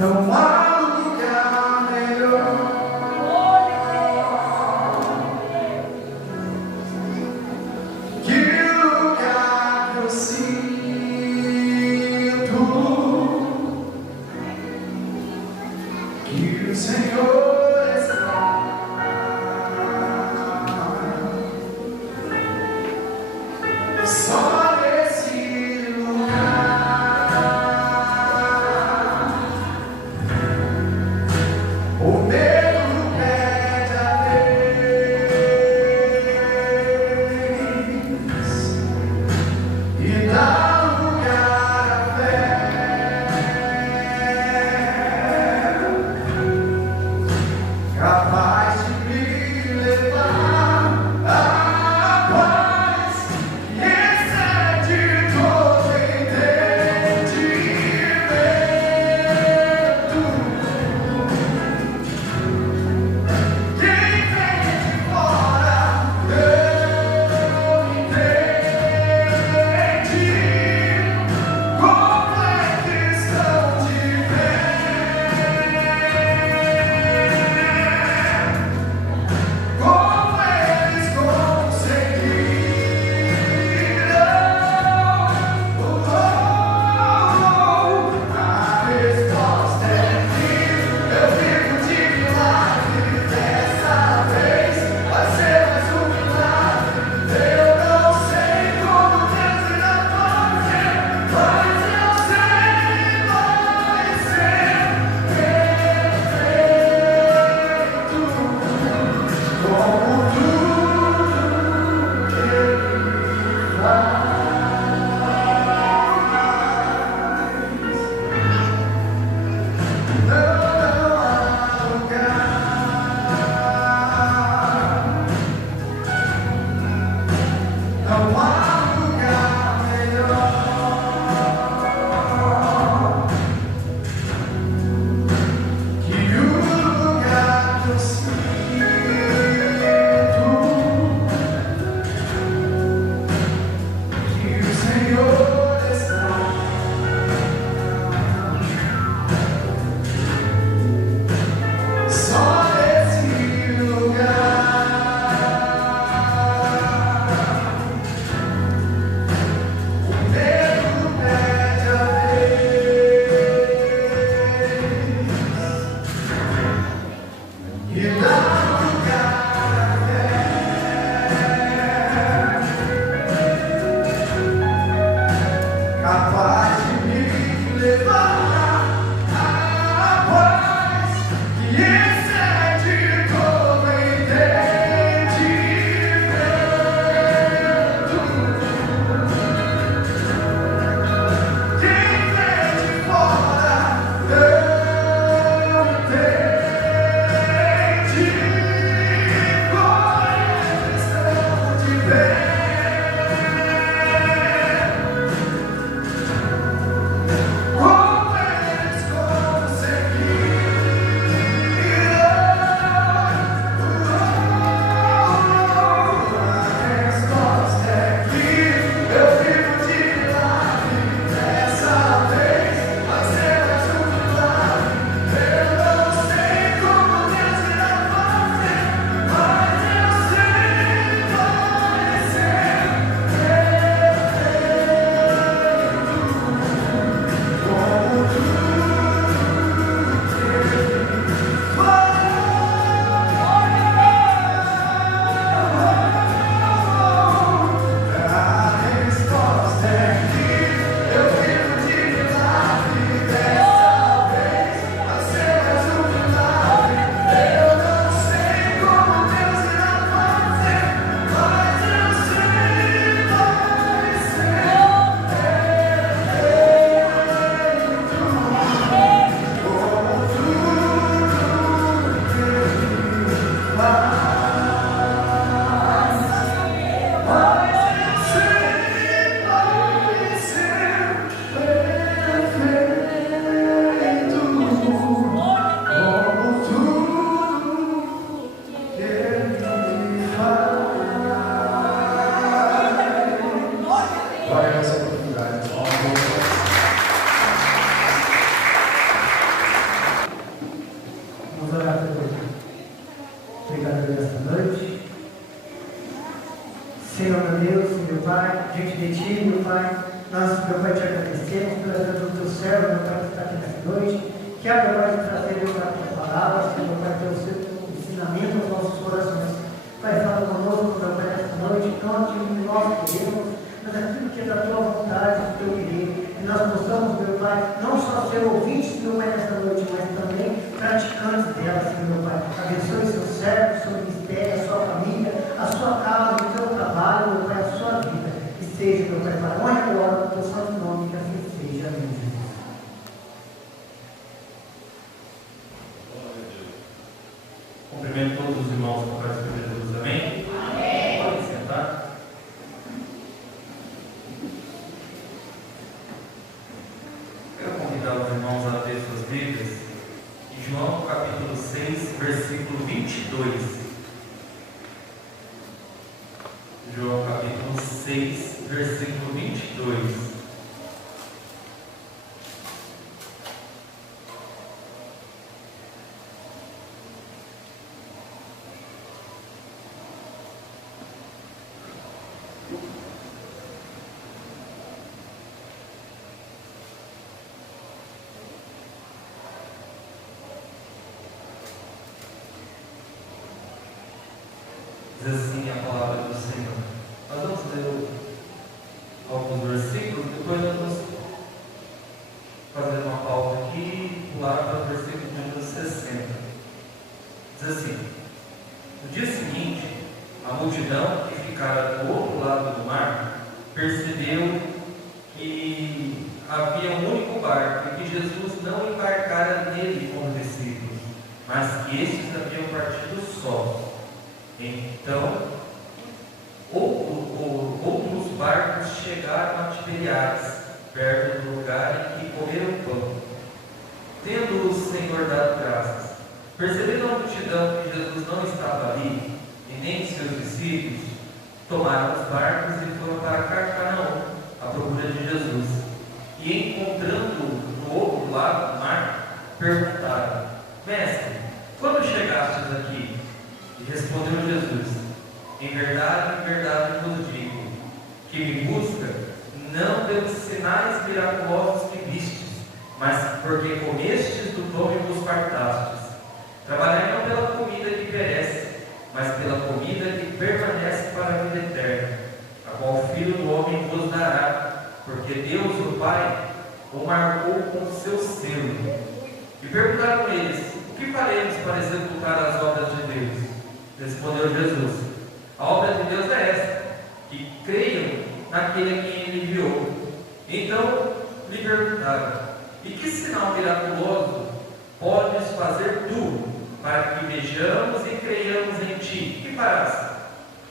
Não há lugar melhor. Que lugar que eu sinto que o Senhor está. Só nesse lugar agradecemos pela vida do teu servo, meu Pai, que está aqui nessa noite. Que é capaz de trazer, meu Pai, as palavras, que meu Pai, teu ensinamento aos nossos corações. Pai, fala conosco, meu Pai, nessa noite, não aquilo que nós queremos, mas aquilo que é da tua vontade, do teu querer. Que nós possamos, meu Pai, não só ser ouvintes, meu Pai, nessa noite, mas também praticantes dela, Senhor, meu Pai. Abençoe seu servo, seu ministério, a sua família, a sua casa, o seu trabalho, meu Pai, a sua vida. Que seja, meu Pai, para honra e glória do teu santo nome, que assim seja. Amém, Jesus. Cumprimento todos os irmãos com a paz de Jesus. Amém? Amém. Podem sentar. Quero convidar os irmãos a abrir suas Bíblias em João capítulo 6, versículo 22. João capítulo 6, versículo 22. Diz assim a palavra do Senhor. Nós vamos ler alguns versículos, depois nós vamos fazer uma pausa aqui e pular para o versículo de número 60. Diz assim: no dia seguinte, a multidão que ficara do outro lado do mar percebeu que havia um único barco e que Jesus não embarcara nele com os discípulos, mas que estes haviam partido sós. Então, outros barcos chegaram a Tiberíades, perto do lugar em que comeram pão. Tendo o Senhor dado graças, percebendo a multidão que Jesus não estava ali, e nem seus discípulos, tomaram os barcos e foram para Cafarnaum, à procura de Jesus. E encontrando-o no outro lado do mar, perguntaram: Mestre, quando chegastes aqui? E respondeu Jesus: em verdade vos digo, que me busca não pelos sinais miraculosos que vistes, mas porque comestes do pão e vos fartastes. Trabalhai não pela comida que perece, mas pela comida que permanece para a vida eterna, a qual o Filho do Homem vos dará, porque Deus, o Pai, o marcou com o seu selo. E perguntaram eles: o que faremos para executar as obras de Deus? Respondeu Jesus: a obra de Deus é esta, que creiam naquele a quem ele enviou. Então lhe perguntaram: e que sinal miraculoso podes fazer tu, para que vejamos e creiamos em ti? Que farás?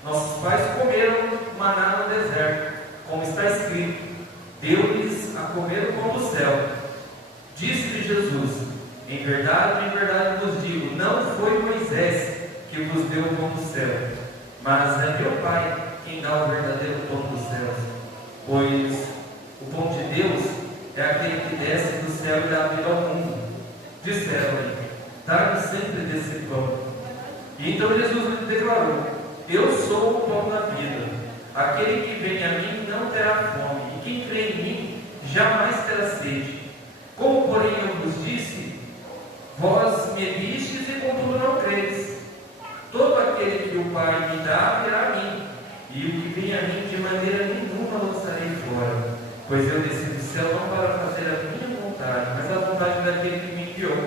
Nossos pais comeram maná no deserto, como está escrito: deu-lhes a comer o pão do céu. Disse-lhe Jesus: em verdade vos digo, não foi Moisés que vos deu o pão do céu, mas é meu Pai quem dá o verdadeiro pão dos céus. Pois o pão de Deus é aquele que desce do céu e dá vida ao mundo. Disseram-lhe: dá-nos sempre desse pão. E então Jesus lhe declarou: eu sou o pão da vida. Aquele que vem a mim não terá fome, e quem crê em mim jamais terá sede. Como, porém, eu vos disse, vós me vistes e contudo não credes. Todo aquele que o Pai me dá virá a mim, e o que vem a mim de maneira nenhuma lançarei fora. Pois eu desci do céu não para fazer a minha vontade, mas a vontade daquele que me enviou.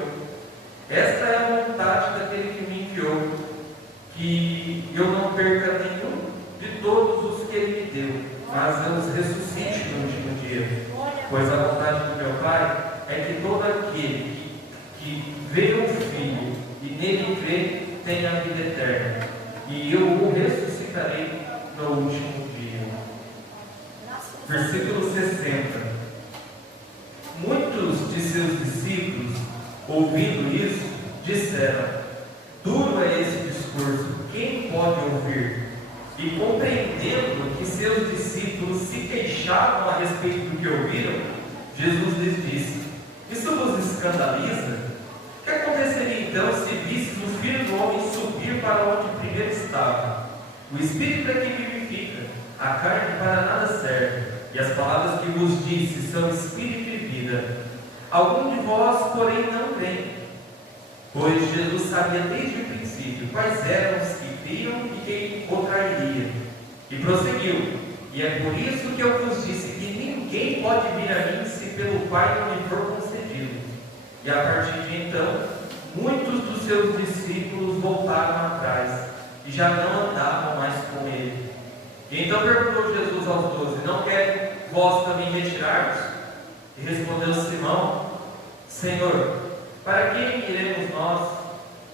Esta é a vontade daquele que me enviou, que eu não perca nenhum de todos os que ele me deu, mas eu os ressuscite no último dia. Pois a vontade do meu Pai é que todo aquele que vê o Filho e nele crê tenha a vida eterna, e eu o ressuscitarei no último dia. Versículo 60. Muitos de seus discípulos, ouvindo isso, disseram: duro é esse discurso, quem pode ouvir? E compreendendo que seus discípulos se queixavam a respeito do que ouviram, Jesus lhes disse: isso vos escandaliza? O que aconteceria então se visses o Filho do Homem subir para onde primeiro estava? O Espírito é que vivifica, a carne para nada serve. e as palavras que vos disse são espírito e vida. Algum de vós, porém, não crê. Pois Jesus sabia desde o princípio quais eram os que criam e quem o trairia. E prosseguiu: e é por isso que eu vos disse que ninguém pode vir a mim se pelo Pai não lhe for concedido. E a partir de então, muitos dos seus discípulos voltaram atrás e já não andavam mais com ele. E então perguntou Jesus aos 12: não querem vós também retirar-vos? E respondeu Simão: Senhor, para quem iremos nós?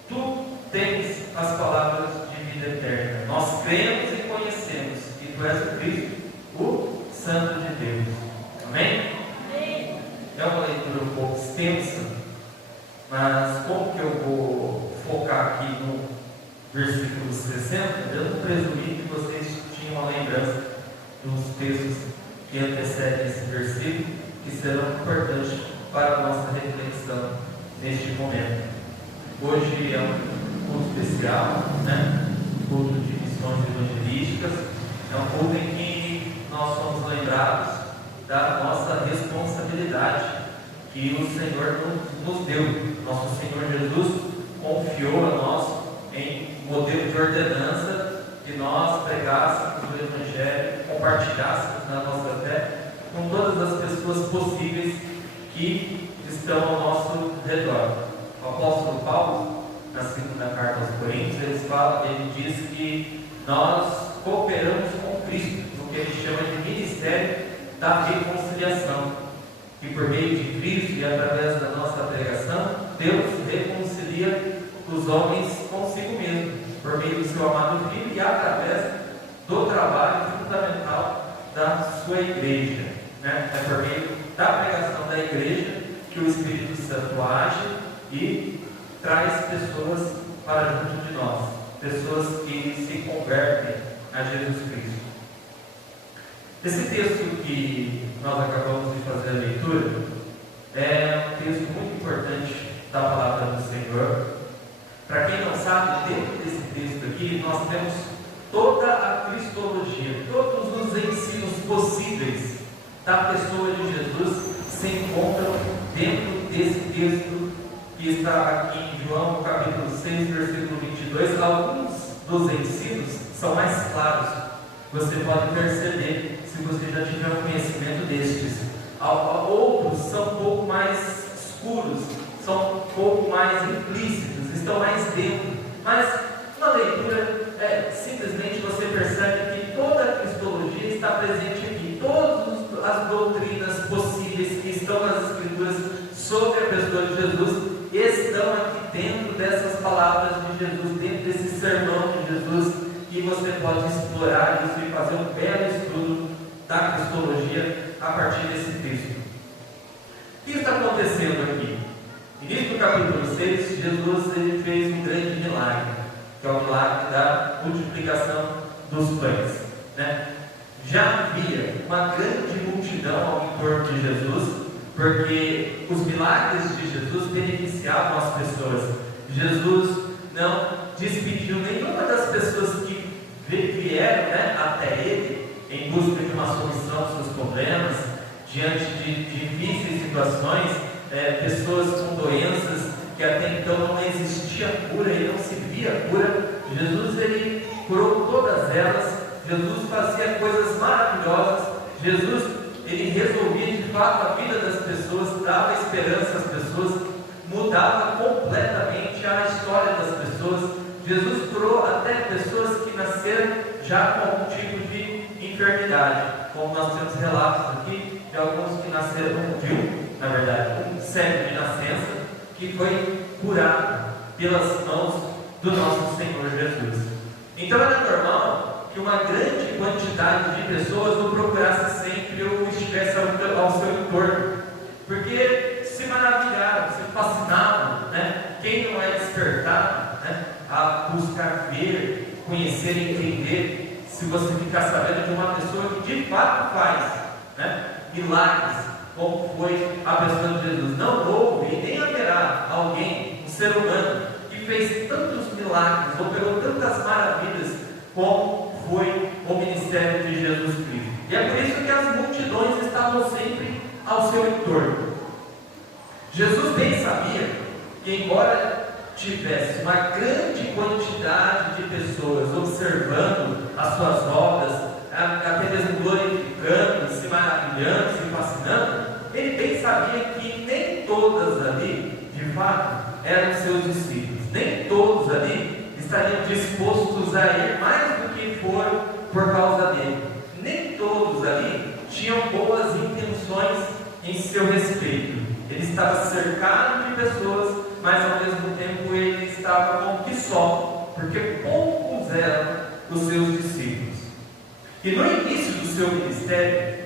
Tu tens as palavras de vida eterna. Nós cremos e conhecemos que tu és o Cristo, o Santo de Deus. Amém? Amém. É uma leitura um pouco extensa, mas como que eu vou focar aqui no versículo 60, eu não presumi que vocês tinham uma lembrança dos textos que antecedem esse versículo, que serão importantes para a nossa reflexão neste momento. Hoje é um culto especial, culto de missões evangelísticas, é um culto em que nós somos lembrados da nossa responsabilidade que o Senhor nos deu. Nosso Senhor Jesus confiou a nós em modelo de ordenança que nós pregássemos o Evangelho, compartilhássemos na nossa fé com todas as pessoas possíveis que estão ao nosso redor. O apóstolo Paulo, na segunda carta aos Coríntios, ele diz que nós cooperamos com Cristo, no que ele chama de ministério da reconciliação, que por meio de Cristo e através da nossa pregação, Deus reconcilia os homens consigo mesmo, por meio do seu amado Filho e através do trabalho fundamental da sua igreja. É por meio da pregação da igreja que o Espírito Santo age e traz pessoas para junto de nós, pessoas que se convertem a Jesus Cristo. Esse texto que nós acabamos de fazer a leitura é um texto muito importante da palavra do Senhor. Para quem não sabe, dentro desse texto aqui nós temos toda a cristologia, todos os ensinos possíveis da pessoa de Jesus se encontram dentro desse texto que está aqui em João, capítulo 6, versículo 22. Alguns dos ensinos são mais claros, você pode perceber se você já tiver um conhecimento destes. Outros são um pouco mais escuros, são um pouco mais implícitos, estão mais dentro. Mas na leitura, simplesmente você percebe que toda a cristologia está presente aqui. Todas as doutrinas possíveis que estão nas Escrituras sobre a pessoa de Jesus estão aqui dentro dessas palavras de Jesus, dentro desse sermão de Jesus, e você pode explorar isso e fazer um belo estudo da cristologia a partir desse texto. O que está acontecendo aqui? No início do capítulo 6, Jesus ele fez um grande milagre, que é o milagre da multiplicação dos pães. Já havia uma grande multidão ao entorno de Jesus, porque os milagres de Jesus beneficiavam as pessoas. Jesus não despediu nenhuma das pessoas que vieram até ele em busca de uma solução dos seus problemas, diante de difíceis situações, pessoas com doenças que até então não existia cura e não se via cura. Jesus ele curou todas elas. Jesus fazia coisas maravilhosas. Jesus ele resolvia de fato a vida das pessoas, dava esperança às pessoas, mudava completamente a história das pessoas. Jesus curou até pessoas que nasceram já com algum tipo de enfermidade, como nós temos relatos aqui de alguns que nasceram um cego de nascença, que foi curado pelas mãos do nosso Senhor Jesus. Então era normal que uma grande quantidade de pessoas o procurasse sempre ou estivesse ao seu entorno, porque se maravilharam, se fascinavam, Quem não é despertado a buscar ver, conhecer e entender, se você ficar sabendo de uma pessoa que de fato faz milagres, como foi a pessoa de Jesus. Não houve e nem haverá alguém, um ser humano, que fez tantos milagres, operou tantas maravilhas como foi o ministério de Jesus Cristo. E é por isso que as multidões estavam sempre ao seu entorno. Jesus bem sabia que, embora tivesse uma grande quantidade de pessoas observando as suas obras, até mesmo glorificando, se maravilhando, se fascinando, ele bem sabia que nem todas ali, de fato, eram seus discípulos. Nem todos ali estariam dispostos a ir mais do que foram por causa dele. Nem todos ali tinham boas intenções em seu respeito. Ele estava cercado de pessoas, mas ao mesmo tempo ele estava com que só, porque poucos eram os seus discípulos. E no início do seu ministério,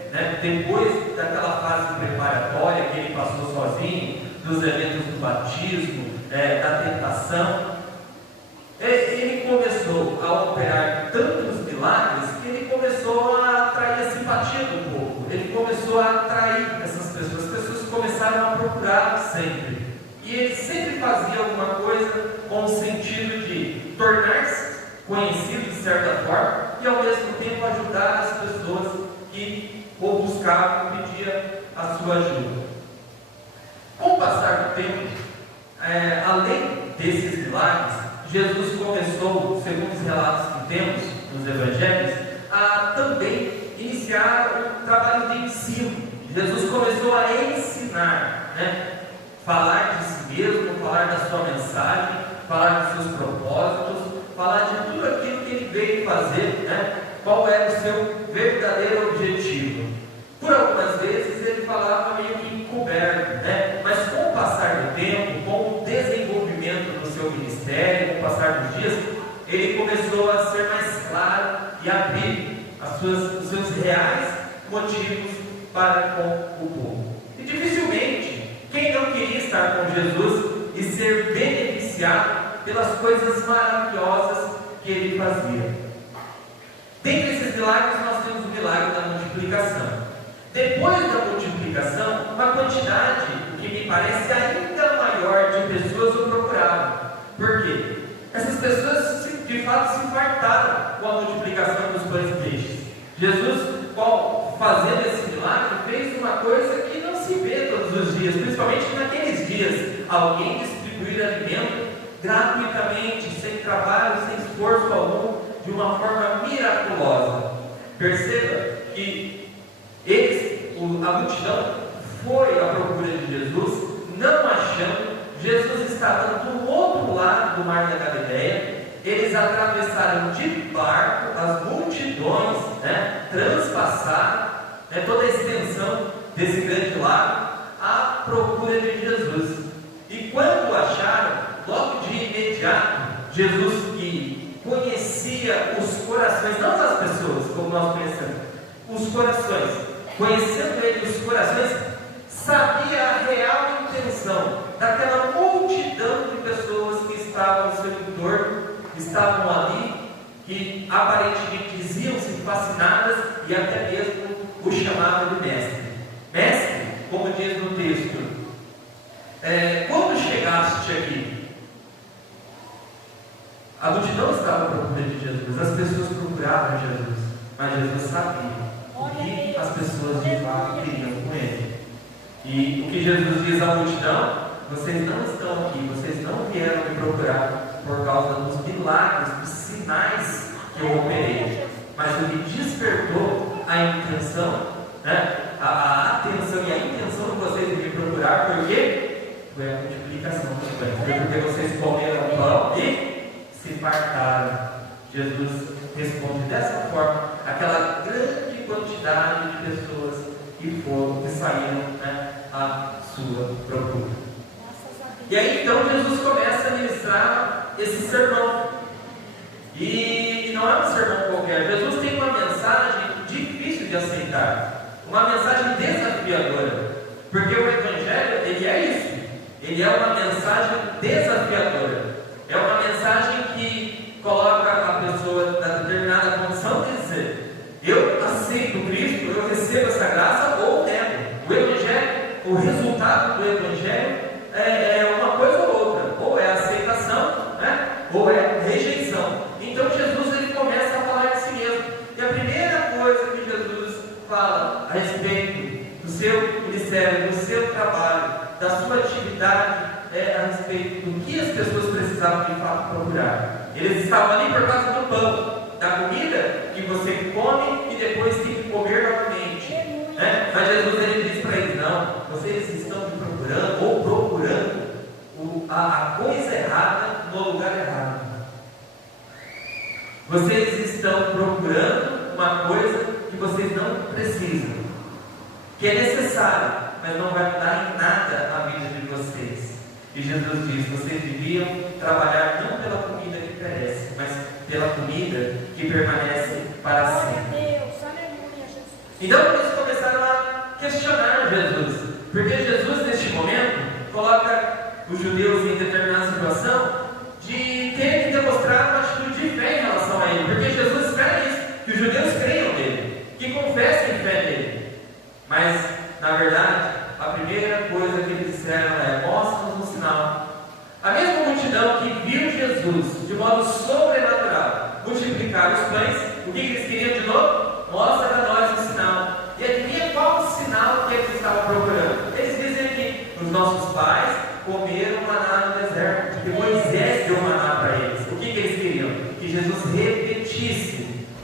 depois daquela fase preparatória que ele passou sozinho, dos eventos do batismo, da tentação, ele começou a operar tantos milagres que ele começou a atrair a simpatia do povo. Ele começou a atrair essas pessoas. As pessoas começaram a procurá-lo sempre. E ele sempre fazia alguma coisa com o sentido de tornar-se conhecido de certa forma e ao mesmo tempo ajudar as pessoas que o buscavam e pediam a sua ajuda. Com o passar do tempo, além desses milagres, Jesus começou, segundo os relatos que temos nos evangelhos, a também iniciar um trabalho de ensino. Jesus começou a ensinar, falar de si mesmo, falar da sua mensagem, falar dos seus propósitos, falar de tudo aquilo que ele veio fazer, qual era o seu verdadeiro objetivo. Por algumas vezes ele falava meio que encoberto, mas com o passar do tempo, com o desenvolvimento do seu ministério, com o passar dos dias, ele começou a ser mais claro e abrir os seus reais motivos para com o povo. E dificilmente, quem não queria estar com Jesus e ser beneficiado pelas coisas maravilhosas que ele fazia? Dentre esses milagres, nós temos o milagre da multiplicação. Depois da multiplicação, uma quantidade, o que me parece ainda maior, de pessoas o procuravam. Por quê? Essas pessoas, de fato, se fartaram com a multiplicação dos pães e peixes. Jesus, fazendo esse milagre, fez uma coisa que não se vê todos os dias, principalmente naqueles dias. Alguém distribuir alimento gratuitamente, sem trabalho, sem esforço algum, de uma forma miraculosa. Perceba que a multidão foi à procura de Jesus, não achando. Jesus estava do outro lado do mar da Galileia. Eles atravessaram de barco as multidões, transpassaram toda a extensão desse grande lago à procura de Jesus. E quando o acharam, logo de imediato, Jesus, que conhecia os corações, não das pessoas, como nós conhecemos, os corações, conhecendo ele os corações, sabia a real intenção daquela multidão de pessoas que estavam ao seu entorno, estavam ali, que aparentemente diziam-se fascinadas e até mesmo o chamavam de mestre. Mestre, como diz no texto, quando chegaste aqui, a multidão estava à procura de Jesus, as pessoas procuravam Jesus, mas Jesus sabia o que as pessoas de fato queriam com ele. E o que Jesus diz à multidão: vocês não estão aqui, vocês não vieram me procurar por causa dos milagres, dos sinais que eu operei, mas o que despertou a intenção, a atenção e a intenção de vocês de me procurar, por quê? Foi a multiplicação dos pães. Foi porque vocês comeram pão e se fartaram. Jesus responde dessa forma aquela grande quantidade de pessoas que saíram à sua procura. E aí então Jesus começa a ministrar esse sermão. E não é um sermão qualquer. Jesus tem uma mensagem difícil de aceitar, uma mensagem desafiadora, porque o Evangelho, ele é isso. Ele é uma mensagem desafiadora. É uma mensagem que coloca a pessoa na determinada condição de dizer: eu aceito Cristo, eu recebo essa graça, ou nego. O Evangelho, o resultado do Evangelho é uma coisa ou outra, ou é aceitação, ou é rejeição. Então Jesus ele começa a falar de si mesmo. E a primeira coisa que Jesus da sua atividade a respeito do que as pessoas precisavam de fato procurar. Eles estavam ali por causa do pão, da comida que você come e depois tem que comer novamente, né? Mas Jesus ele diz para eles: não, vocês estão me procurando ou procurando a coisa errada no lugar errado. Vocês estão procurando uma coisa que vocês não precisam, que é necessário, mas não vai mudar em nada a vida de vocês. E Jesus diz: vocês deviam trabalhar não pela comida que perece, mas pela comida que permanece para sempre. Então eles começaram a questionar Jesus, porque Jesus neste momento coloca os judeus em determinada situação de ter que demonstrar uma atitude de fé em relação a ele, porque Jesus espera isso, que os judeus creiam nele, que confessem fé nele. Mas na verdade a primeira coisa que eles disseram é: mostra-nos um sinal. A mesma multidão que viu Jesus de modo sobrenatural multiplicar os pães, o que eles queriam de novo? Mostra para nós um sinal. E adivinha qual o sinal que eles estavam procurando? Eles dizem que os nossos pais comeram maná no deserto, porque Moisés deu maná para eles. O que eles queriam? Que Jesus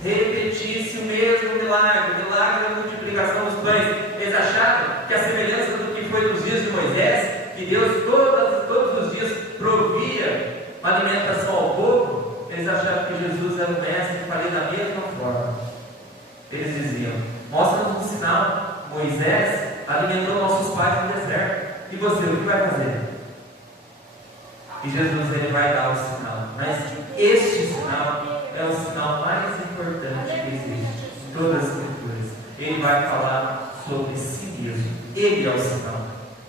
repetisse o mesmo milagre, o milagre da multiplicação dos pães. Eles acharam que a semelhança do que foi nos dias de Moisés, que Deus todos os dias provia alimentação ao povo, eles acharam que Jesus era o mestre que faria da mesma forma. Eles diziam: mostra-nos um sinal. Moisés alimentou nossos pais no deserto, e você, o que vai fazer? E Jesus ele vai dar o sinal, mas este sinal é o sinal mais importante que existe em todas as Escrituras. Ele vai falar sobre si mesmo. Ele é o sinal.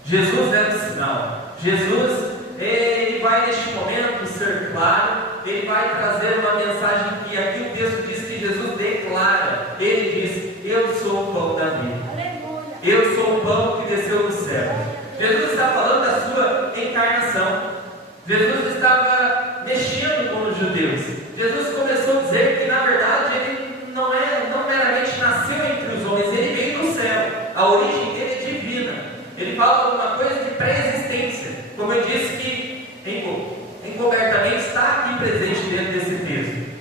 Jesus é o sinal. Jesus, ele vai neste momento ser claro. Ele vai trazer uma mensagem que aqui o texto diz que Jesus declara. Ele diz: eu sou o pão da vida. Eu sou o pão que desceu do céu. Jesus está falando da sua encarnação. Jesus estava mexendo com os judeus. Jesus começou a dizer que na verdade ele não meramente nasceu entre os homens, ele veio do céu. A origem dele é divina. Ele fala alguma coisa de pré-existência, como eu disse, que encobertamente está aqui presente dentro desse texto.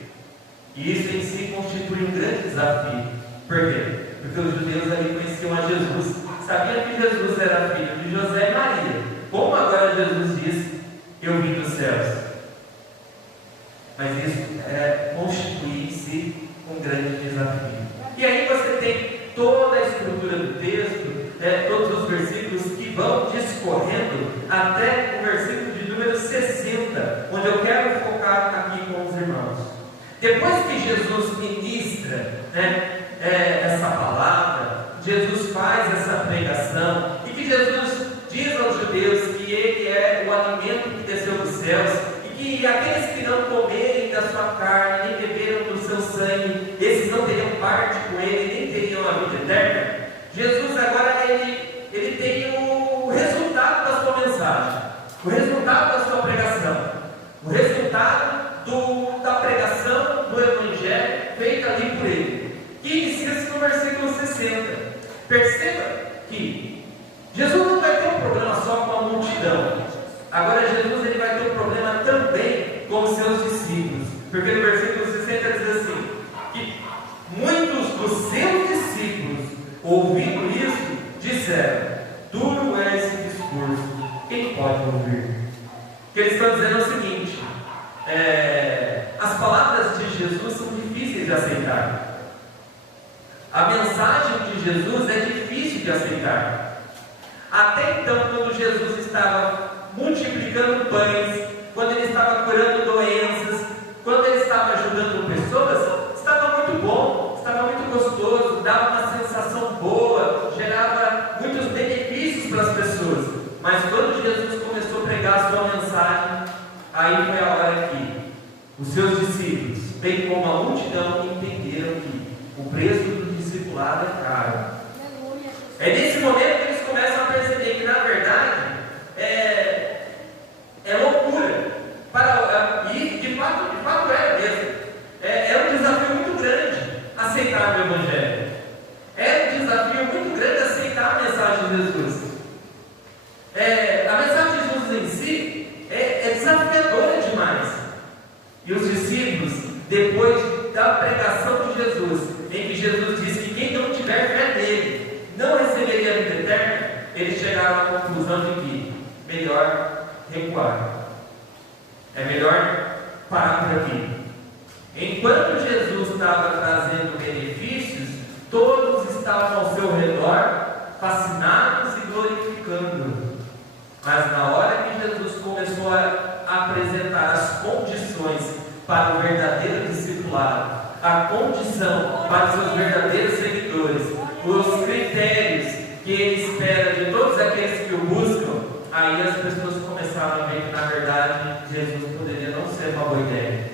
E isso em si constitui um grande desafio. Por quê? Porque os judeus ali conheciam a Jesus, sabiam que Jesus era filho de José e Maria. Como agora Jesus diz: eu vim dos céus. Mas isso constitui em si um grande desafio. E aí você tem toda a estrutura do texto, todos os versículos que vão discorrendo até o versículo de número 60, onde eu quero focar aqui com os irmãos. Depois que Jesus ministra essa palavra, Jesus faz essa pregação, e que Jesus diz aos judeus que ele é o alimento que desceu dos céus, e que aqueles que não comerem da sua carne, nem beberam do seu sangue, esses não teriam parte com ele, nem teriam a vida eterna. Jesus agora ele tem o resultado da sua mensagem, o resultado da sua pregação, o resultado da pregação do Evangelho feita ali por ele, que inicia-se no versículo 60. Perceba que Jesus não vai ter um problema só com a multidão. Agora Jesus ele vai ter um problema também com os seus discípulos, porque no versículo 60 diz assim, que muitos dos seus discípulos, ouvindo isso, disseram: duro é esse discurso, quem pode ouvir? O que eles estão dizendo é o seguinte: as palavras de Jesus são difíceis de aceitar. A mensagem de Jesus é difícil de aceitar. Até então, quando Jesus estava multiplicando pães, quando ele estava curando doenças, quando ele estava ajudando pessoas, estava muito bom, estava muito gostoso, dava uma sensação boa, gerava muitos benefícios para as pessoas. Mas quando Jesus começou a pregar a sua mensagem, aí foi a hora que os seus discípulos, bem como a multidão, entenderam que o preço do discipulado é caro. É nesse momento que eles começam a perceber que, na verdade, é loucura. E de fato era mesmo. É um desafio muito grande aceitar o Evangelho. É um desafio muito grande aceitar a mensagem de Jesus. chegaram à conclusão de que melhor recuar. É melhor parar por aqui. Enquanto Jesus estava trazendo benefícios, todos estavam ao seu redor, fascinados e glorificando. Mas na hora que Jesus começou a apresentar as condições para o verdadeiro discipulado, a condição para os seus verdadeiros seguidores, os critérios que ele espera de todos aqueles que o buscam, aí as pessoas começaram a ver que na verdade Jesus poderia não ser uma boa ideia.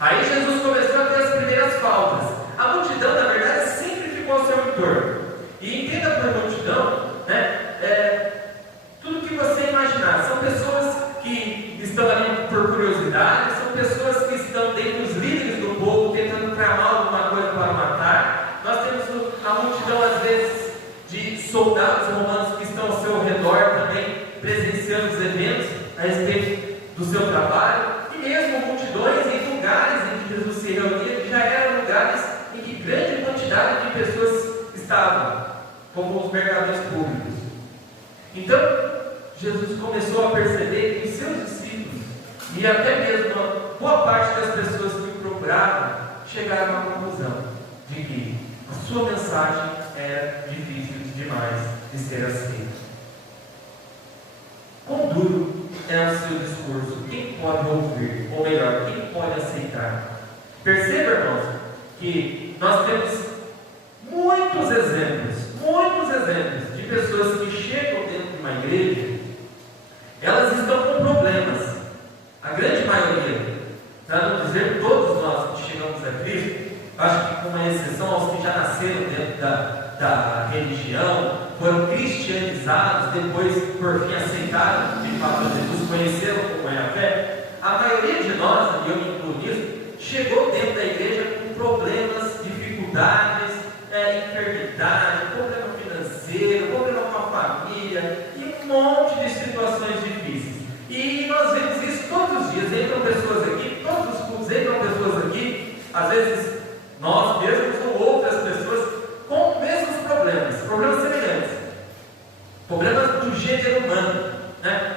Aí Jesus começou a ter as primeiras faltas. A multidão, na verdade, sempre ficou ao seu entorno. E entenda por multidão, tudo que você imaginar. São pessoas que estão ali por curiosidade, são pessoas que estão dentre os líderes do povo, tentando tramar alguma coisa para matar. Nós temos a multidão, às vezes, de soldados romanos que estão ao seu redor também, presenciando os eventos a respeito do seu trabalho. E mesmo multidões em lugares em que Jesus se reunia, já eram lugares em que grande quantidade de pessoas estavam, como os mercadores públicos. Então, Jesus começou a perceber que os seus discípulos, e até mesmo uma boa parte das pessoas que o procuravam, chegaram à conclusão de que a sua mensagem era difícil demais de ser aceita. Quão duro é o seu discurso? Quem pode ouvir? Ou melhor, quem pode aceitar? Perceba, irmãos, que nós temos muitos exemplos de pessoas que chegam dentro de uma igreja, elas estão com problemas. A grande maioria, para não dizer todos nós que chegamos a Cristo, acho que com uma exceção aos que já nasceram dentro da religião, foram cristianizados, depois por fim aceitaram de fato Jesus, conheceram como é a fé, a maioria de nós, e eu me incluo nisso, chegou dentro da igreja com problemas, dificuldades, enfermidade, problema financeiro, problema com a família e um monte de situações difíceis. E nós vemos isso todos os dias. Entram pessoas aqui, todos os cultos entram pessoas aqui, às vezes nós mesmos ou outras pessoas com os mesmos problemas semelhantes, problemas do gênero humano, né?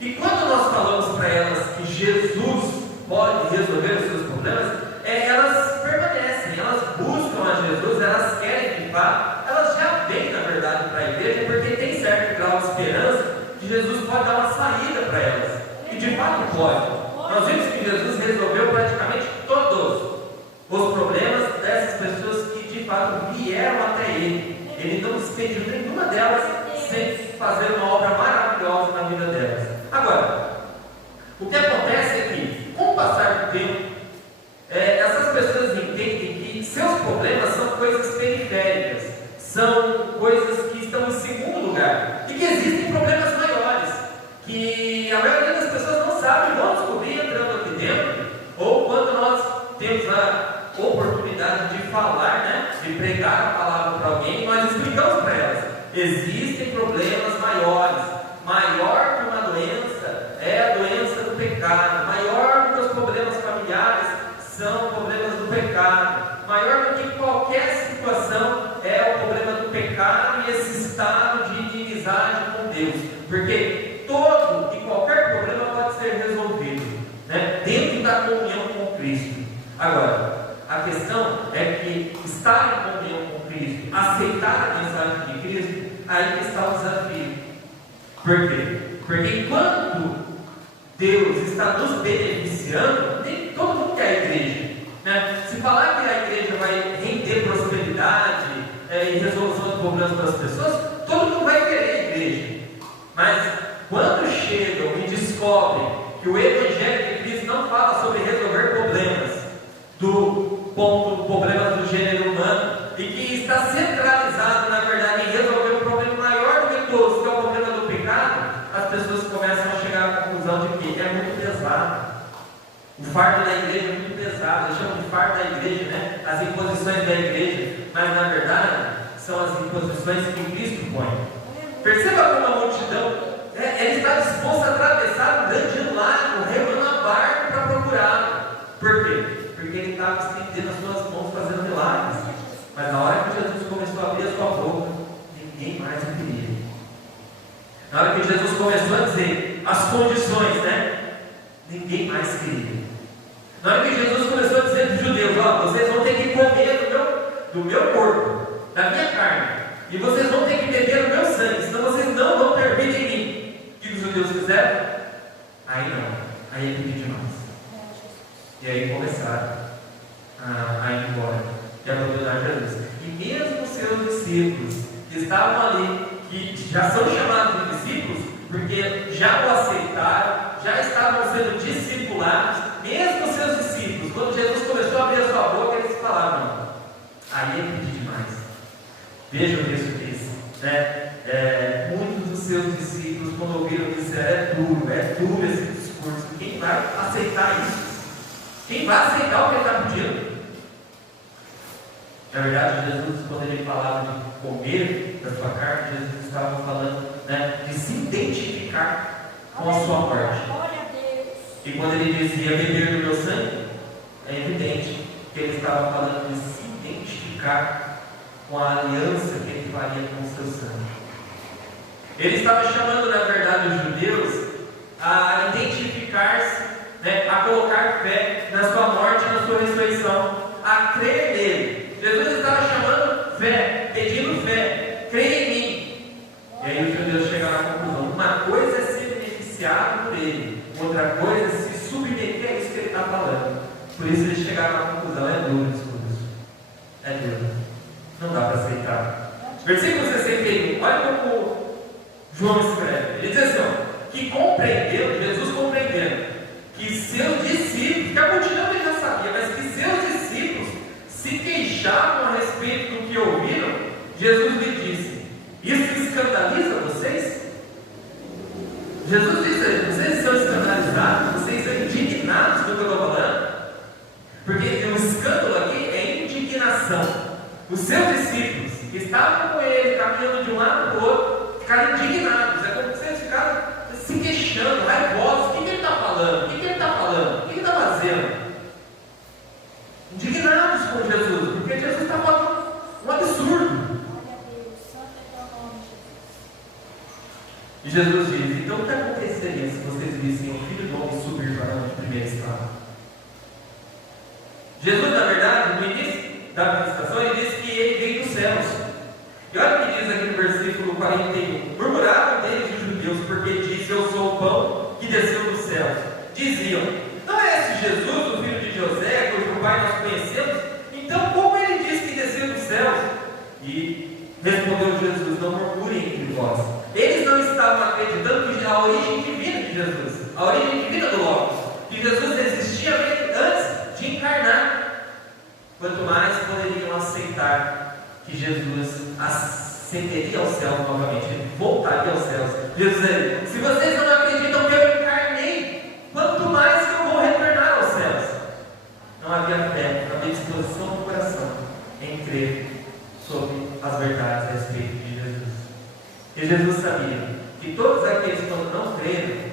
E quando nós falamos para elas que Jesus pode resolver os seus problemas, elas permanecem, elas buscam a Jesus, elas querem de fato, elas já vêm na verdade para a igreja porque tem certo grau de esperança que Jesus pode dar uma saída para elas, e de fato pode. Nós vimos que Jesus resolveu praticamente todos os problemas dessas pessoas que de fato vieram até Ele. Ele não despediu nenhuma delas sem fazer uma obra maravilhosa na vida delas. Agora, o que acontece é que, com o passar do tempo, essas pessoas entendem que seus problemas são coisas periféricas, são coisas que estão em segundo lugar, e que existem problemas maiores, que a maioria das pessoas não sabe, vão descobrir entrando aqui dentro, ou quando nós temos a oportunidade de falar, né, de pregar a palavra para alguém, nós explicamos para elas, existem problemas maiores, maior que uma doença é a doença do pecado, maior que os problemas familiares são problemas do pecado, maior do que qualquer situação é o problema do pecado e esse estado de inimizade com Deus, porque todo e qualquer problema pode ser resolvido, né, dentro da comunhão com Cristo. Agora, a questão é que estar em comunhão com Cristo, aceitar a mensagem de Cristo, aí está o desafio. Por quê? Porque enquanto Deus está nos beneficiando, nem todo mundo quer a igreja, né? Se falar que a igreja vai render prosperidade e resolução de problemas para as pessoas, todo mundo vai querer a igreja. Mas quando chegam e descobrem que o Evangelho de Cristo não fala sobre resolver problemas problemas do gênero humano, e que está centralizado, na verdade, em resolver um problema maior do que todos, que é o problema do pecado, as pessoas começam a chegar à conclusão de que é muito pesado. O fardo da igreja é muito pesado, eles chamam de fardo da igreja, né? As imposições da igreja, mas na verdade são as imposições que Cristo põe. Perceba como a multidão, ele está disposto a atravessar um grande lago, remando a barco para procurá-lo. Por quê? Porque ele estava estendendo as suas mãos, fazendo milagres. Mas na hora que Jesus começou a abrir a sua boca, ninguém mais o queria. Na hora que Jesus começou a dizer as condições, né? Ninguém mais queria. Na hora que Jesus começou a dizer para os judeus: ó, vocês vão ter que comer do meu corpo, da minha carne, e vocês vão ter que beber do meu sangue, senão vocês não vão ter vida em mim. O que os judeus fizeram? Aí não, aí é pedir demais. E aí começaram a ir embora e abandonar Jesus. E mesmo os seus discípulos que estavam ali, que já são chamados de discípulos, porque já o aceitaram, já estavam sendo discipulados, mesmo os seus discípulos, quando Jesus começou a abrir a sua boca, eles falaram: não, aí é pedir demais. Veja o texto disso, né? Muitos dos seus discípulos, quando ouviram, disseram: é duro esse discurso. Quem vai aceitar isso? Quem vai aceitar o que ele está pedindo? Na verdade, Jesus, quando ele falava de comer da sua carne, Jesus estava falando, né, de se identificar com a sua morte. E quando ele dizia beber do meu sangue, é evidente que ele estava falando de se identificar com a aliança que ele faria com o seu sangue. Ele estava chamando, na verdade, os judeus a identificar-se, né, a colocar fé na sua morte e na sua ressurreição, a crer nele. Jesus estava chamando fé, pedindo fé, creia em mim. E aí os judeus chegaram à conclusão: uma coisa é ser beneficiado por ele, outra coisa é se submeter a isso que ele está falando. Por isso eles chegaram à conclusão: é duro isso tudo. É duro. Não dá para aceitar. Versículo 61, olha como João escreve. Ele diz assim: ó, que compreendeu, Jesus compreendendo, que seus discípulos, que a multidão ele já sabia, mas que seus discípulos se queixavam a respeito do que ouviram, Jesus lhe disse: isso escandaliza vocês? Jesus disse: vocês estão escandalizados, vocês estão indignados com o que eu estou falando? Porque o escândalo aqui é indignação. Os seus discípulos que estavam com ele, caminhando de um lado para o outro, ficaram indignados. É como se eles ficaram se queixando, raivosos: o que ele está falando? O que ele está falando? O que ele está fazendo? Indignados com Jesus, porque Jesus está falando um absurdo. E Jesus diz: então o que aconteceria se vocês vissem o Filho do Homem subir para onde primeiro estava? Jesus, na verdade, no início da administração, ele disse que ele veio dos céus. E olha o que diz aqui no versículo 41: murmuravam deles os judeus, porque disse: eu sou o pão que desceu dos céus. Diziam: não é esse Jesus, o filho de José, cujo pai nós conhecemos? Então como ele disse que desceu dos céus? E respondeu Jesus: não murmurem entre vós. Eles não estavam acreditando que a origem divina de Jesus, a origem divina do Logos, que Jesus existia antes de encarnar. Quanto mais poderiam aceitar que Jesus ascenderia aos céus novamente, ele voltaria aos céus. Jesus disse: se vocês não acreditam que eu encarnei, quanto mais que eu vou retornar aos céus. Não havia fé, não havia disposição do coração em crer sobre as verdades a respeito de Jesus. E Jesus sabia que todos aqueles quando não creram,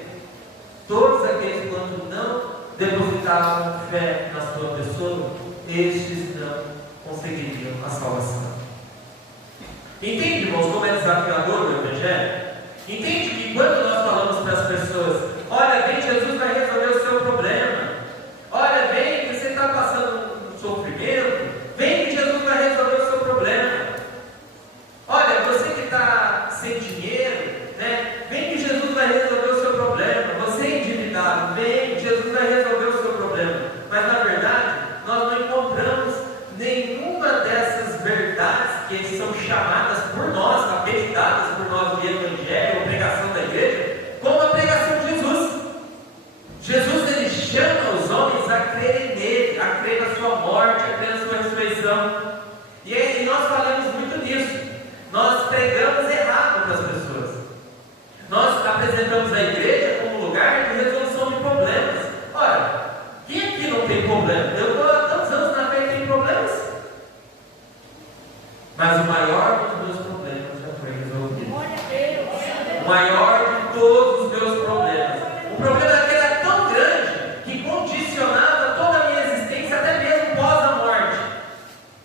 todos aqueles quando não depositavam fé na sua pessoa, estes não conseguiriam a salvação. Entende, irmãos, como é desafiador o Evangelho? Entende que quando nós falamos para as pessoas: olha, vem, Jesus vai resolver o seu problema, olha, vem, que você está passando um sofrimento, vem que Jesus vai resolver o seu problema, olha, você que está sem dinheiro, né? Vem que Jesus vai resolver o seu problema, você é endividado, vem que Jesus vai resolver o seu problema. Mas na verdade, nós não encontramos nenhuma dessas verdades que são chamadas por nós, apelidadas por nós de Evangelho ou pregação da igreja, como a pregação de Jesus. Jesus, ele chama os homens a crerem nele, a crer na sua morte, a crer na sua ressurreição. E nós falamos muito nisso. Nós pregamos errado para as pessoas. Nós apresentamos a igreja como lugar de resolução de problemas. Ora, quem aqui não tem problema? Eu estou há tantos anos na fé e tenho problemas. Mas o maior dos meus problemas já foi resolvido. O maior de todos os meus problemas. O problema daquele era tão grande que condicionava toda a minha existência, até mesmo pós a morte,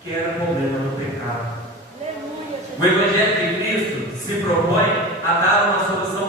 que era o problema do pecado. O Evangelho de Cristo se propõe a dar uma solução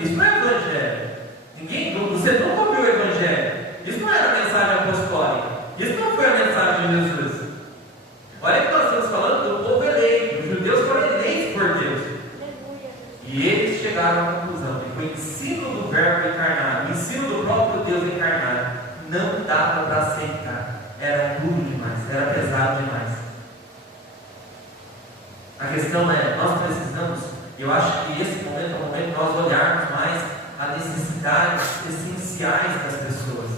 Isso não é evangelho. Você nunca ouviu o evangelho. Isso não era a mensagem apostólica. Isso não foi a mensagem de Jesus. Olha que nós estamos falando do povo eleito. Os judeus foram eleitos por Deus. E eles chegaram à conclusão que o ensino do verbo encarnado, o ensino do próprio Deus encarnado, não dava para aceitar. Era duro demais, era pesado demais. A questão é, nós precisamos, eu acho que esse momento é o momento de nós olharmos mais as necessidades essenciais das pessoas.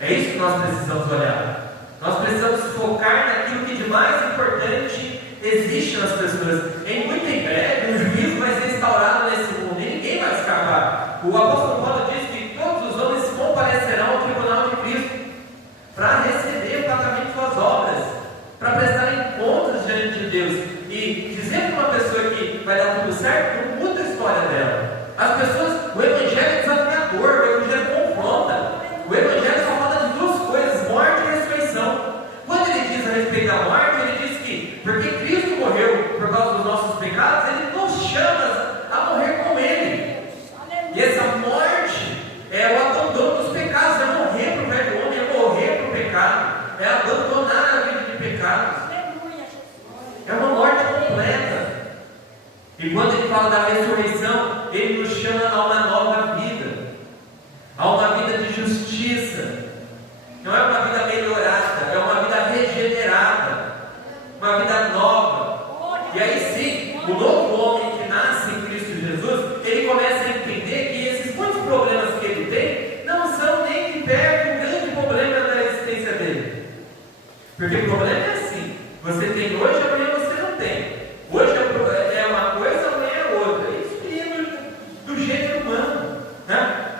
É isso que nós precisamos olhar. Nós precisamos focar naquilo que de mais importante existe nas pessoas. Em muito em breve, o juízo vai ser instaurado nesse mundo e ninguém vai escapar. O apóstolo Paulo diz que todos os homens comparecerão ao tribunal de Cristo para receber o pagamento de suas obras, para prestarem contas diante de Deus. E dizer para uma pessoa que vai dar tudo certo não muda a história dela. As pessoas, o evangelho é desafiador, o evangelho confronta. O evangelho só fala de duas coisas: morte e ressurreição. Quando ele diz a respeito da morte, ele diz que porque Cristo morreu por causa dos nossos pecados, ele nos chama a morrer com ele. E essa morte é o abandono dos pecados, é morrer para o velho homem, é morrer para o pecado, é abandonar a vida de pecados. É uma morte completa. E quando ele fala da ressurreição, ele nos chama a uma nova vida, a uma vida de justiça. Não é uma vida melhorada, é uma vida regenerada, uma vida nova. E aí sim, o novo homem que nasce em Cristo Jesus, ele começa a entender que esses muitos problemas que ele tem não são nem de perto o grande problema da existência dele. Porque o problema é assim: você tem hoje, amanhã você não tem. Hoje é uma coisa, amanhã é outra. Isso é do gênero humano, né?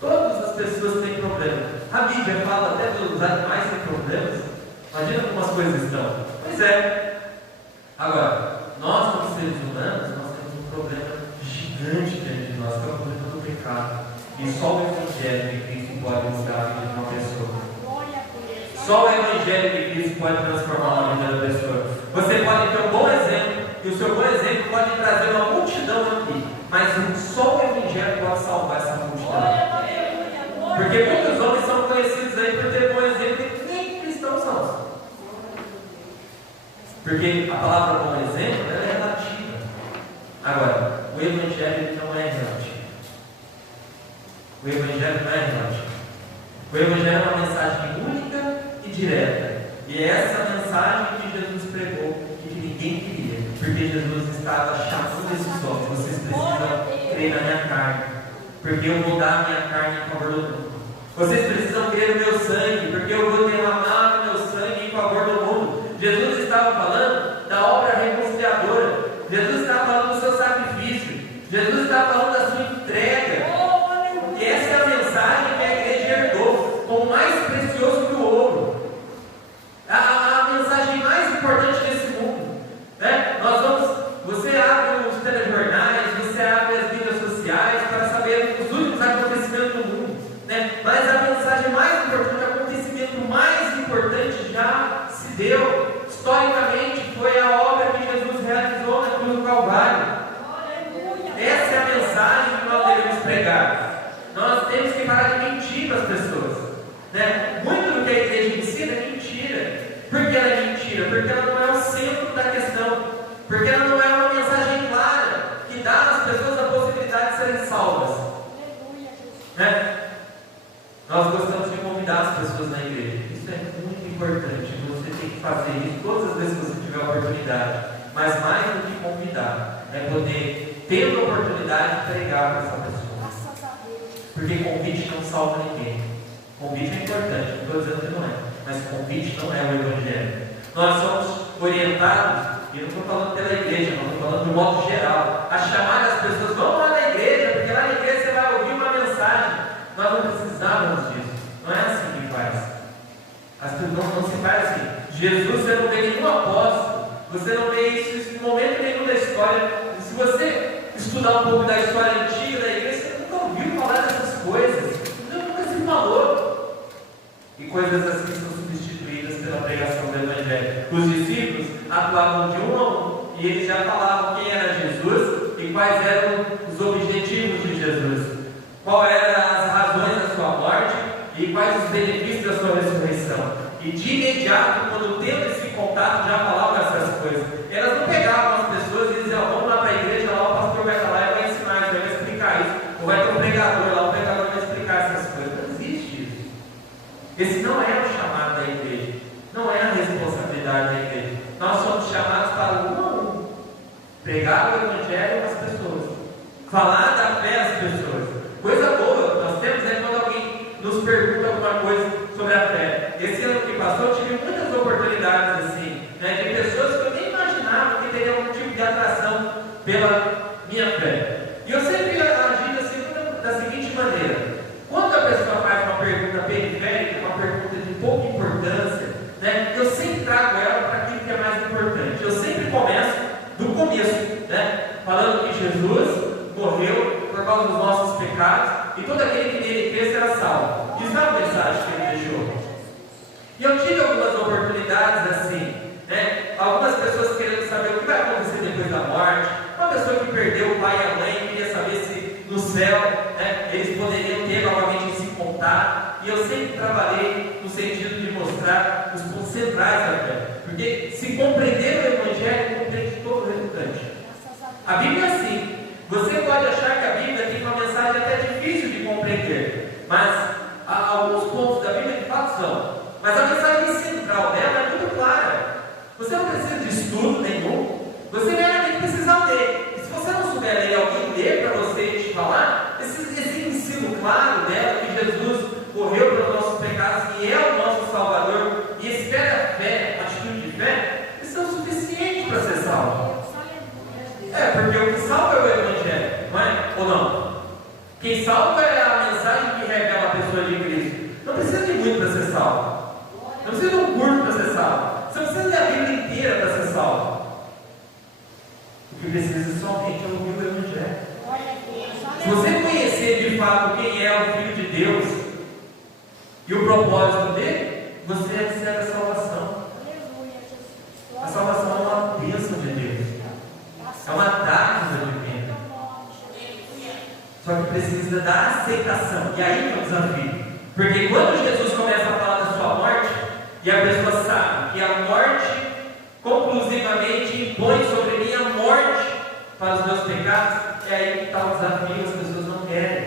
Todas as pessoas têm problemas. A Bíblia fala até dos animais têm problemas. Imagina como as coisas estão. Pois é. Agora, nós como seres humanos, nós temos um problema gigante diante de nós, que é o problema do pecado. E só o Evangelho de Cristo pode mudar a vida de uma pessoa. Só o Evangelho de Cristo pode transformar a vida da pessoa. Você pode ter um bom exemplo, e o seu bom exemplo pode trazer uma multidão aqui, mas só o Evangelho pode salvar essa multidão. Porque muitos homens são conhecidos aí por ter bom exemplo e nem cristãos são. Porque a palavra bom exemplo ela é relativa. Agora, o Evangelho não é relativo. O Evangelho não é relativo. O Evangelho é uma mensagem única e direta. E é essa mensagem que Jesus pregou e que ninguém queria. Porque Jesus estava chamando esses homens: vocês precisam crer na minha carne, porque eu vou dar a minha carne em favor do mundo. Vocês precisam crer no meu sangue, porque eu vou derramar o meu sangue em favor do mundo. Jesus estava falando da obra reconciliadora. Jesus estava falando do seu sacrifício. Jesus estava falando da sua entrega. E essa é a mensagem que a igreja herdou como mais precioso que o ouro. A mensagem mais importante desse mundo, né? Você abre os telejornais, você abre as mídias sociais para saber os últimos acontecimentos do mundo, né? Mas a mensagem mais importante, o acontecimento mais importante já se deu. Historicamente, foi a obra que Jesus realizou na cruz do Calvário. Essa é a mensagem que nós devemos pregar. Nós temos que parar de mentir para as pessoas, né? Muito do que a igreja ensina é mentira. Por que ela é mentira? Porque ela não é o centro da questão. Porque ela não é uma mensagem clara que dá às pessoas a possibilidade de serem salvas, né? Nós gostamos de convidar as pessoas na igreja. Isso é muito importante. Você tem que fazer isso todas as vezes que você tiver a oportunidade. Mas mais do que convidar, é poder ter a oportunidade de pregar para essa pessoa. Porque convite não salva ninguém. Convite é importante, não estou dizendo que não é, mas convite não é o Evangelho. Nós somos orientados, e eu não estou falando pela igreja, não estou falando de modo geral, a chamar as pessoas: vamos lá na igreja, porque lá na igreja você vai ouvir uma mensagem. Nós não precisávamos disso. Não é assim que faz. As pessoas não se faz assim. Jesus, você não vê nenhum apóstolo, você não vê isso em momento nenhum da história. Se você estudar um pouco da história antiga da igreja, você nunca ouviu falar dessas coisas. Nunca se falou. E coisas assim são substituídas pela pregação do Evangelho. Os discípulos atuavam de um a um, e eles já falavam quem era Jesus e quais eram os objetivos os benefícios da sua ressurreição. E de imediato, quando tendo esse contato, já falavam essas coisas. Elas não pegavam as pessoas e diziam: vamos lá para a igreja, lá o pastor vai estar lá e vai ensinar isso, vai explicar isso. Ou vai ter um pregador lá, o pregador vai explicar essas coisas. Não existe isso. Esse não é o chamado da igreja. Não é a responsabilidade da igreja. Nós somos chamados para pregar o evangelho às pessoas, falar da fé às pessoas. Coisa boa que nós temos é quando alguém nos pergunta alguma coisa sobre a fé. Esse ano que passou, eu tive muitas oportunidades assim, né, de pessoas que eu nem imaginava que teriam algum tipo de atração pela minha fé. E eu sempre agi assim, da seguinte maneira: quando a pessoa faz uma pergunta periférica, uma pergunta de pouca importância, né, eu sempre trago ela para aquilo que é mais importante. Eu sempre começo do começo, né, falando que Jesus morreu por causa dos nossos pecados e todo aquele que nele crê será salvo. Isso é a mensagem que ele deixou. E eu tive algumas oportunidades assim, né, algumas pessoas querendo saber o que vai acontecer depois da morte. Uma pessoa que perdeu o pai e a mãe queria saber se no céu, né, eles poderiam ter novamente esse contato. E eu sempre trabalhei no sentido de mostrar os pontos centrais da fé. Porque se compreender o Evangelho, compreende todo o restante. A Bíblia é assim. Você pode achar que a Bíblia tem uma mensagem até difícil de compreender, mas alguns pontos da Bíblia de fato são. Mas a mensagem central dela é muito clara. Você não precisa de estudo nenhum. Você meramente precisa ler. E se você não souber ler, alguém ler para você e te falar, esse ensino claro dela, que Jesus morreu pelos nossos pecados e é o nosso Salvador, e espera a fé, a atitude de fé, isso é o suficiente para ser salvo. Porque o que salva é o Evangelho, não é? Ou não? Quem salva é a mensagem que revela a pessoa de Cristo. Não precisa de muito para ser salvo. Não precisa de um curso para ser salvo. Você não precisa ler a Bíblia inteira para ser salvo. O que precisa somente é ouvir o Evangelho. Se você conhecer de fato quem é o Filho de Deus e o propósito dele, você recebe a salvação. A salvação é uma bênção de Deus. É uma dádiva divina. Só que precisa da aceitação. E aí é o desafio. Porque quando Jesus começa a falar da sua morte, e a pessoa sabe que a morte conclusivamente impõe sobre mim a morte para os meus pecados, é aí que está o desafio, as pessoas não querem.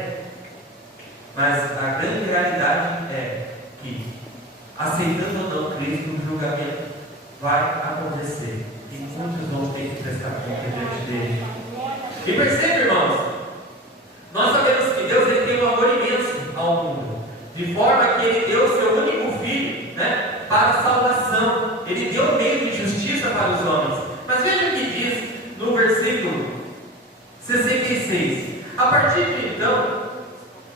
Mas a grande realidade é que, aceitando ou não Cristo, o julgamento vai acontecer. E muitos vão ter que prestar conta diante dele. E percebe, irmãos, nós sabemos que Deus ele tem um amor imenso ao mundo, de forma que ele deu o seu único filho, né, para a salvação. Ele deu um meio de justiça para os homens. Mas veja o que diz no versículo 66. A partir de então,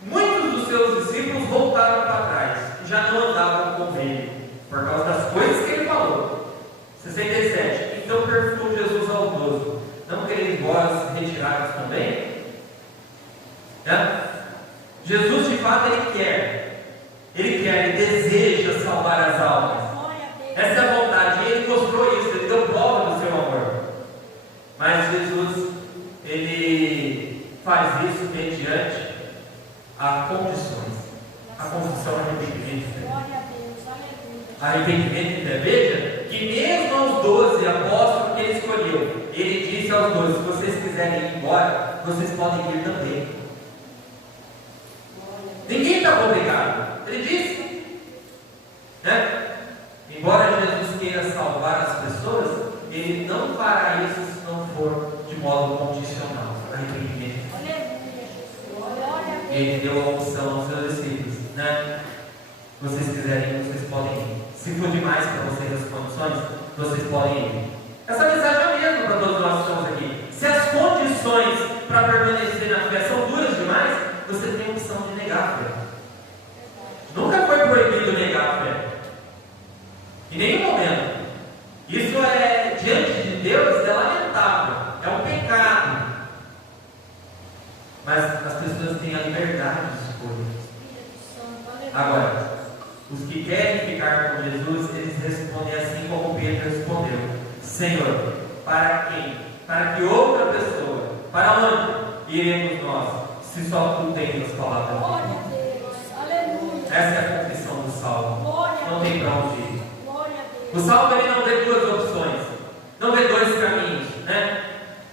muitos dos seus discípulos voltaram para trás e já não andavam com ele, por causa das coisas que ele falou. 67. Então perguntou Jesus aos 12: não quereis vós retirados também? Jesus de fato ele deseja salvar as almas. Essa é a vontade, e ele mostrou isso, ele deu prova do seu amor. Mas Jesus, ele faz isso mediante a condições. A condição é arrependimento de fé. Arrependimento de fé. Veja que mesmo aos 12 apóstolos que ele escolheu, ele disse aos 12: se vocês quiserem ir embora, vocês podem ir também. Ninguém está obrigado. Ele disse, né? Embora Jesus queira salvar as pessoas, ele não fará isso se não for de modo condicional. Arrependimento. Ele deu a opção aos seus discípulos, né? Se vocês quiserem, vocês podem ir. Se for demais para vocês as condições, vocês podem ir. Essa mensagem é a mesma para todos nós que estamos aqui. Se as condições para permanecer na fé são duras demais, você tem a opção de negar a fé. Nunca foi proibido negar a fé. Em nenhum momento. Isso é, diante de Deus, é lamentável. É um pecado. Mas as pessoas têm a liberdade de escolha. Agora, os que querem ficar com Jesus, eles respondem assim como Pedro respondeu: Senhor, para quem? Para que outra pessoa? Para onde iremos nós, se só tu tens as palavras de Deus? Essa é a confissão salvo. Não tem para onde ir. O salvo ele não vê duas opções, não vê dois caminhos, né?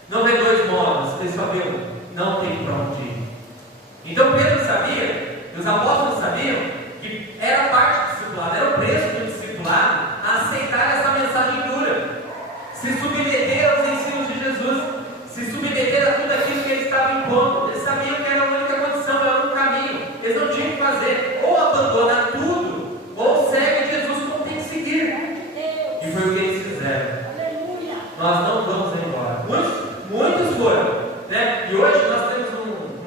Não vê dois modos, ele só vê um. Não tem para onde ir. Então Pedro sabia, e os apóstolos sabiam, que era parte do discipulado, era o preço do discipulado a aceitar essa mensagem dura, se submeter aos ensinos de Jesus, se submeter a tudo aquilo que ele estava impondo. Eles sabiam que era a única condição, era o único caminho. Eles não tinham que fazer, ou abandona tudo, ou segue Jesus como tem que seguir. E foi o que eles fizeram. Nós não vamos embora. Muitos foram, né? E hoje nós temos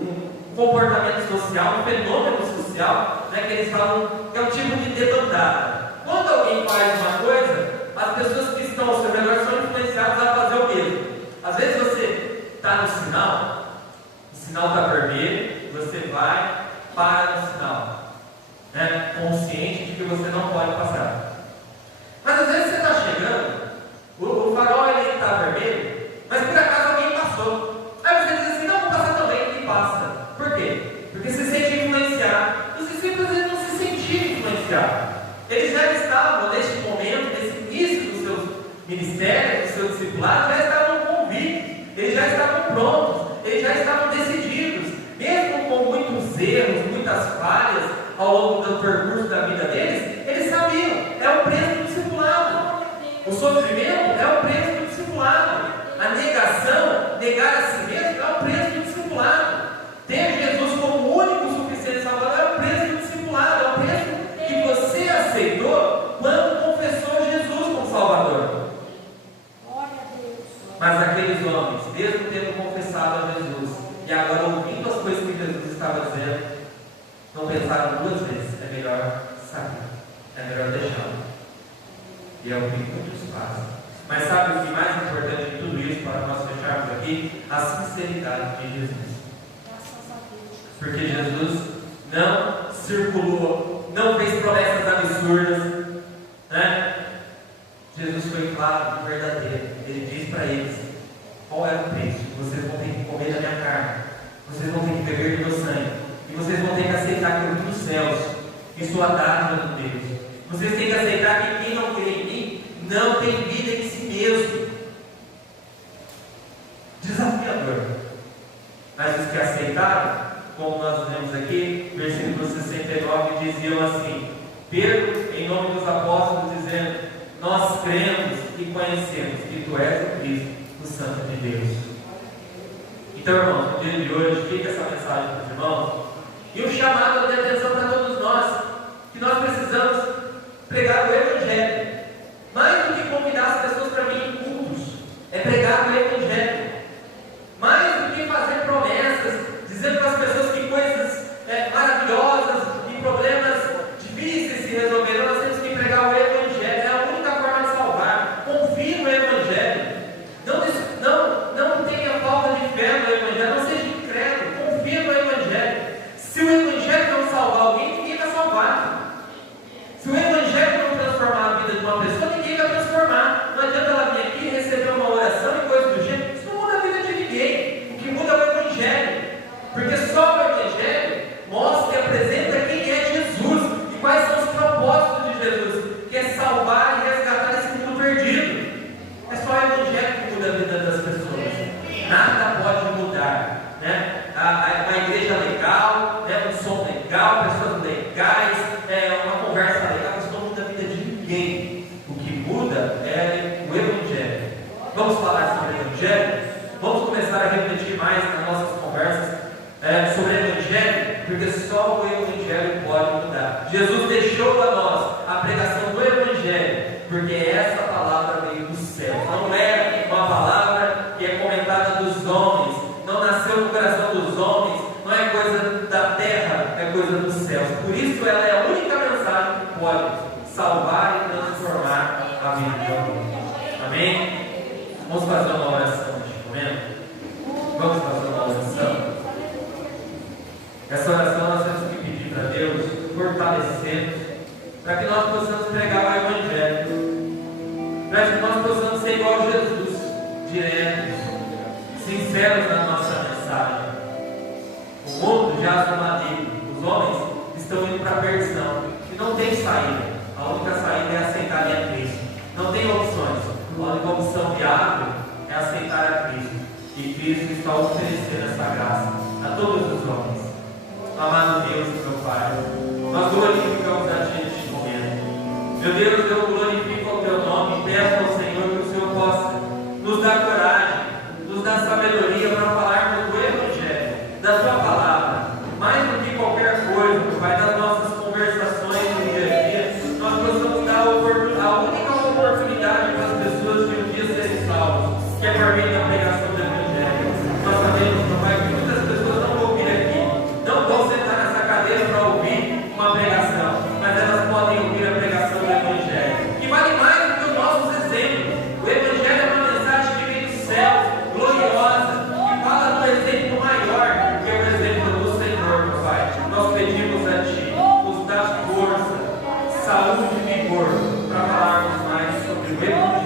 um comportamento social, um fenômeno social, né, que eles falam que é um tipo de debandada. Quando alguém faz uma coisa, as pessoas que estão ao seu redor são influenciadas a fazer o mesmo. Às vezes você está no sinal, o sinal está vermelho, você vai, para no sinal, né, consciente de que você não pode passar. Mas às vezes você está chegando, o farol está vermelho, mas por acaso alguém passou. Aí você diz assim: não, vou passar também, e passa. Por quê? Porque se sente influenciado. Os discípulos eles não se sentiam influenciados. Eles já estavam, neste momento, nesse início dos seus ministérios, do seu discipulado, já estavam convictos, eles já estavam prontos, eles já estavam decididos, mesmo com muitos erros, muitas falhas ao longo do percurso da vida deles, eles sabiam, é o preço do discipulado. O sofrimento é o preço do discipulado. A negação, negar a si mesmo, é o preço do discipulado. Ter Jesus como único suficiente salvador é o preço do discipulado, é o preço que você aceitou quando confessou Jesus como Salvador. Mas aqueles homens, mesmo tendo confessado a Jesus e agora ouvindo as coisas que Jesus estava dizendo, não pensaram duas vezes: é melhor sair, é melhor deixá-lo. E é o que muitos fazem. Mas sabe o que mais importante de tudo isso, para nós fecharmos aqui? A sinceridade de Jesus. Porque Jesus não circulou, não fez promessas absurdas, né? Jesus foi claro e verdadeiro. Ele disse para eles qual era o preço: vocês vão ter que comer da minha carne, vocês vão ter que beber do meu sangue, e vocês vão ter que aceitar que eu vim dos céus e sou a dádiva de Deus. Vocês têm que aceitar que quem não crê em mim não tem vida em si mesmo. Desafiador. Mas os que aceitaram, como nós lemos aqui, versículo 69, diziam assim: Pedro, em nome dos apóstolos, dizendo: nós cremos e conhecemos que tu és o Cristo, o Santo de Deus. Então, irmãos, no dia de hoje, fica essa mensagem para os irmãos e um chamado de atenção para todos nós, que nós precisamos pregar o Evangelho. Mais do que convidar as pessoas para vir em cultos, é pregar o Evangelho. Mais do que fazer promessas, dizendo para as pessoas que coisas maravilhosas e problemas difíceis se resolverão, nós temos que pregar o Evangelho. É a única forma de salvar. Confie no Evangelho. Não tenha falta de fé no Evangelho. Não seja incrédulo. Confie no Evangelho. Se o Evangelho não salvar alguém, ninguém vai salvar. Se o Evangelho não transformar a vida de uma pessoa, ninguém vai transformar. Não adianta ela vir aqui, receber uma oração e coisa do gênero. Isso não muda a vida de ninguém. O que muda é o Evangelho. Porque só o Evangelho mostra e apresenta quem é Jesus e quais são os propósitos de Jesus, que é salvar e resgatar esse mundo perdido. É só o Evangelho que muda a vida das pessoas. Nada pode mudar, né? Uma igreja legal, né? Um som legal, pessoas legais, uma conversa legal, isso não muda a vida de ninguém. O que muda é o Evangelho. Vamos falar sobre o Evangelho? Vamos começar a refletir mais nas nossas conversas sobre o Evangelho, porque só o Evangelho pode mudar. Jesus deixou a nós a pregação do Evangelho, porque essa palavra veio do céu. Não é uma palavra que é comentada dos homens, não nasceu no coração dos homens, não é coisa da terra, é coisa dos céus. Por isso ela é a única mensagem que pode salvar e transformar a vida de alguém. Amém? Vamos fazer uma oração neste momento? Vamos fazer uma oração? Essa oração nós temos que pedir para Deus fortalecer-nos, para que nós possamos pregar o Evangelho, para que nós possamos ser igual a Jesus, diretos, sinceros na nossa mensagem. O mundo jaz no maligno, os homens estão indo para a perdição, e não tem tem saída. A única saída é aceitar a Cristo. Não tem opções. A única opção viável é aceitar a Cristo. E Cristo está oferecendo essa graça a todos os homens. Amado Deus e meu Pai, nós glorificamos a Ti neste momento. Meu Deus, eu glorifico o Teu nome e peço ao Senhor que o Senhor possa nos dar coragem, nos dar sabedoria para falarmos do Evangelho, da Tua palavra, mais do que qualquer coisa, meu Pai, das nossas conversações no dia a dia, nós possamos dar a única oportunidade para as pessoas de um dia serem salvos, que é por meio da pregação do Evangelho. Nós sabemos, meu Pai, que muitas pessoas não vão vir aqui, não vão sentar nessa cadeira para ouvir uma pregação, mas elas podem ouvir a pregação do Evangelho, que vale mais do que os nossos exemplos. O Evangelho é uma mensagem que vem dos céus, gloriosa, que fala do exemplo maior, que é o exemplo do Senhor, meu Pai. Nós pedimos a Ti, nos dá força, saúde e vigor para falarmos mais sobre o Evangelho.